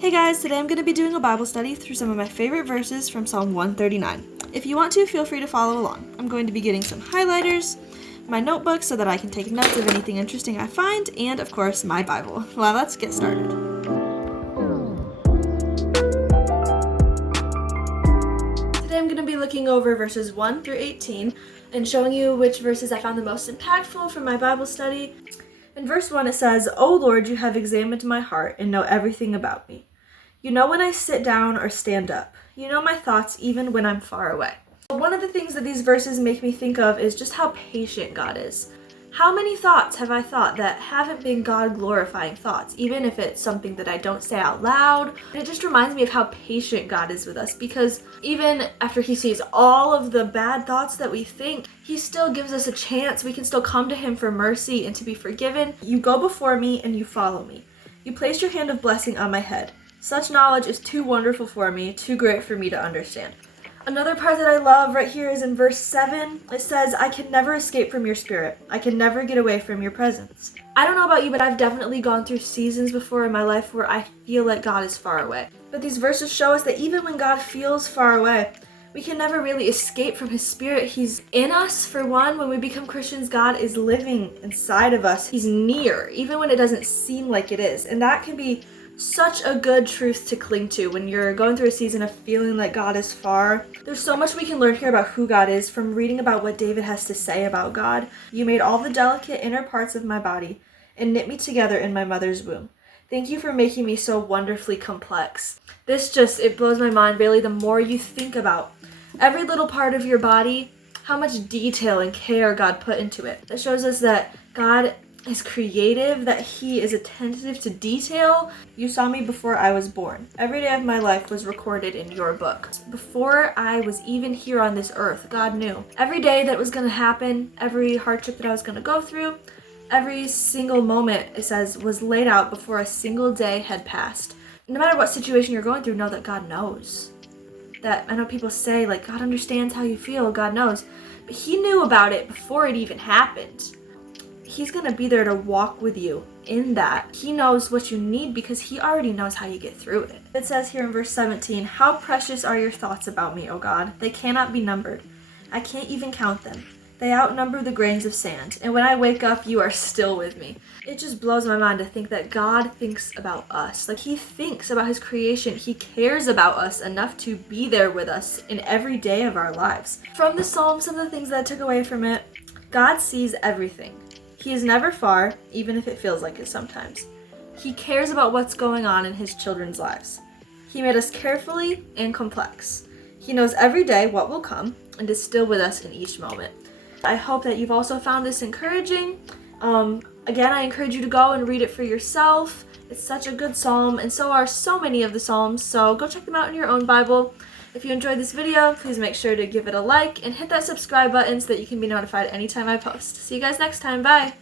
Hey guys, today I'm going to be doing a Bible study through some of my favorite verses from Psalm 139. If you want to, feel free to follow along. I'm going to be getting some highlighters, my notebook so that I can take notes of anything interesting I find, and of course, my Bible. Well, let's get started. Today I'm going to be looking over verses 1 through 18 and showing you which verses I found the most impactful from my Bible study. In verse 1 it says, "O Lord, you have examined my heart and know everything about me. You know when I sit down or stand up. You know my thoughts even when I'm far away." One of the things that these verses make me think of is just how patient God is. How many thoughts have I thought that haven't been God-glorifying thoughts, even if it's something that I don't say out loud? And it just reminds me of how patient God is with us, because even after He sees all of the bad thoughts that we think, He still gives us a chance. We can still come to Him for mercy and to be forgiven. You go before me and you follow me. You place your hand of blessing on my head. Such knowledge is too wonderful for me, too great for me to understand. Another part that I love right here is in verse 7. It says, "I can never escape from your spirit. I can never get away from your presence." I don't know about you, but I've definitely gone through seasons before in my life where I feel like God is far away. But these verses show us that even when God feels far away, we can never really escape from His Spirit. He's in us, for one. When we become Christians, God is living inside of us. He's near, even when it doesn't seem like it is. And that can be such a good truth to cling to when you're going through a season of feeling like God is far. There's so much we can learn here about who God is from reading about what David has to say about God. "You made all the delicate inner parts of my body and knit me together in my mother's womb. Thank you for making me so wonderfully complex." It blows my mind really the more you think about every little part of your body, how much detail and care God put into it. That shows us that God is creative, that He is attentive to detail. "You saw me before I was born. Every day of my life was recorded in your book." Before I was even here on this earth, God knew. Every day that was going to happen, every hardship that I was going to go through, every single moment, it says, was laid out before a single day had passed. No matter what situation you're going through, know that God knows. That I know people say, like, God understands how you feel, God knows. But He knew about it before it even happened. He's going to be there to walk with you in that. He knows what you need because He already knows how you get through it. It says here in verse 17, "How precious are your thoughts about me, O God. They cannot be numbered. I can't even count them. They outnumber the grains of sand. And when I wake up, you are still with me." It just blows my mind to think that God thinks about us. Like, He thinks about His creation. He cares about us enough to be there with us in every day of our lives. From the Psalm, some of the things that I took away from it: God sees everything. He is never far, even if it feels like it sometimes. He cares about what's going on in His children's lives. He made us carefully and complex. He knows every day what will come and is still with us in each moment. I hope that you've also found this encouraging. Again, I encourage you to go and read it for yourself. It's such a good psalm, and so are so many of the psalms, so go check them out in your own Bible. If you enjoyed this video, please make sure to give it a like and hit that subscribe button so that you can be notified anytime I post. See you guys next time. Bye!